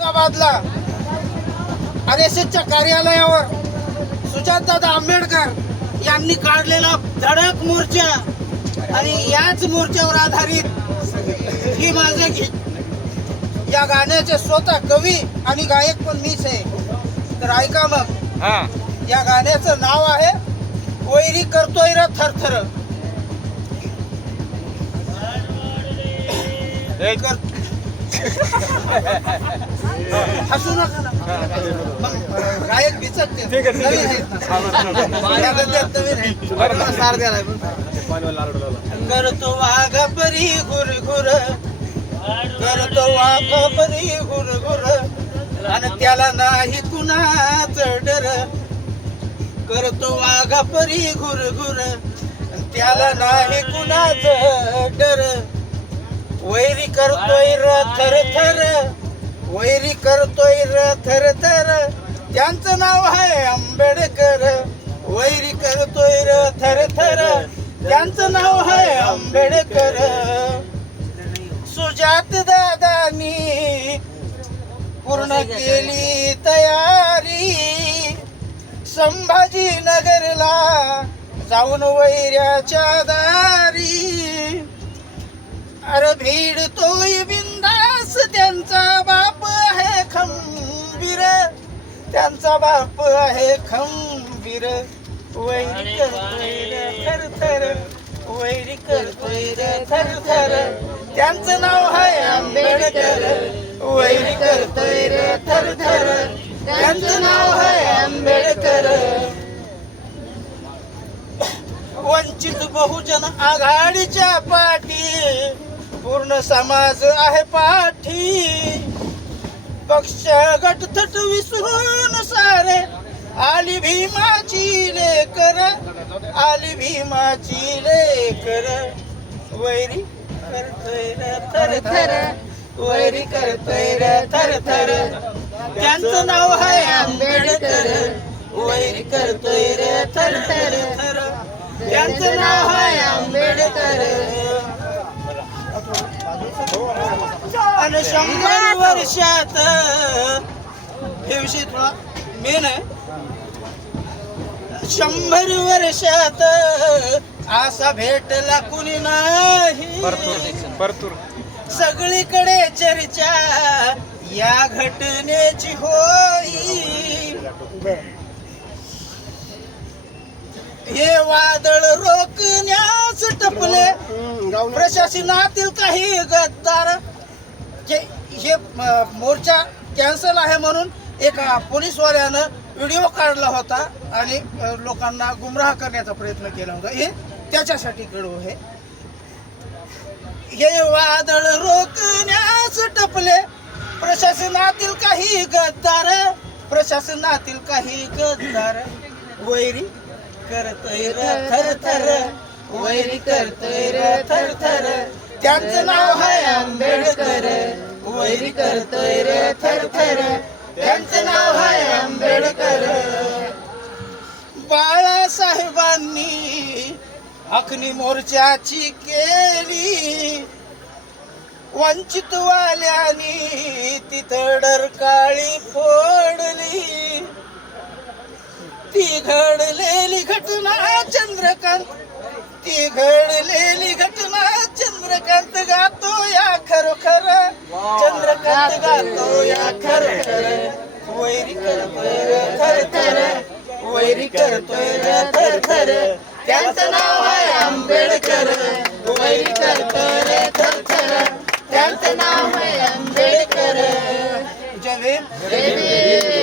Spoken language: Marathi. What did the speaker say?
औरंगाबादला. आर एस एसच्या कार्यालयावर सुजातदादा आंबेडकर यांनी काढलेला धडक मोर्चा आणि याच मोर्चावर आधारित ही माझे गीत. या गाण्याचे स्वतः कवी आणि गायक पण मीच आहे. तर ऐका मग. हा. या गाण्याचं नाव आहे वैरी करतोय र थरथर. हसू नका गायक बिचकते आहे, नवीन आहेत ना. गद्यात नवीन आहेत. सार द्यायला करतो वाघ परी घुर करतो वाघ परी आणि त्याला नाही कुणाच डर करतो वाघ परी घुर त्याला नाही कुणाच डर वैरी करतोय र थर थर. वैरी करतोय र थर थर. त्यांचं नाव आहे आंबेडकर. वैरी करतोय र थर थर. त्यांचं नाव आहे आंबेडकर. सुजात दादानी पूर्ण केली तयारी. संभाजीनगरला जाऊन वैऱ्याच्या दारी अरे भीड तोय बिंदास त्यांचा बाप आहे खंबीर. त्यांचा बाप आहे खंबीर. वैरी करतोय रे थर थर वैरी करतोय रे थर थर. त्यांचं नाव आहे आंबेडकर. वैरी करतोय रे थर थर. त्यांचं नाव आहे आंबेडकर. वंचित बहुजन आघाडीच्या पाठी पूर्ण समाज आहे पाठी. पक्ष गटथट विसरून सारे. आली भीमाची लेकर आली भीमाची लेकर. वैरी करतोय थर थर वैरी करतोय थर थर. त्यांचं नाव आहे आंबेडकर. वैरी करतोय रे थर थर थर. त्यांचं नाव आहे आंबेडकर आणि शंभर वर्षात. हे विषय थोडा मेन आहे. शंभर वर्षात असा भेटला कुणी नाही. परतूर. सगळीकडे चर्चा या घटनेची होई. हे वादळ रोखण्यास टपले. प्रशासनातील काही जे हे मोर्चा कॅन्सल आहे म्हणून एका पोलीसवाल्यानं व्हिडिओ काढला होता आणि लोकांना गुमराह करण्याचा प्रयत्न केला होता. हे त्याच्यासाठी कडू हे. हे वादळ रोखण्यास टपले. प्रशासनातील काही गद्दार प्रशासनातील काही गद्दार वैरी करतोय र थर थर. वैरी करतोय र थर थर. त्यांचं नाव आहे आंबेडकर. वैरी करतोय रे थर थर. त्यांचं नाव आहे आंबेडकर. बाळासाहेबांनी अखनी मोर्चाची केली. वंचित वाल्यानी तिथं डरकाळी फोडली. ती घडलेली घटना चंद्रकांत. ती घडलेली घटना चंद्रकांत गातो या खरोखर. चंद्रकांत गातो या खरोखर. वैरी करतोय थर थर वैरी करतोय थर थर त्यांचं नाव आहे आंबेडकर.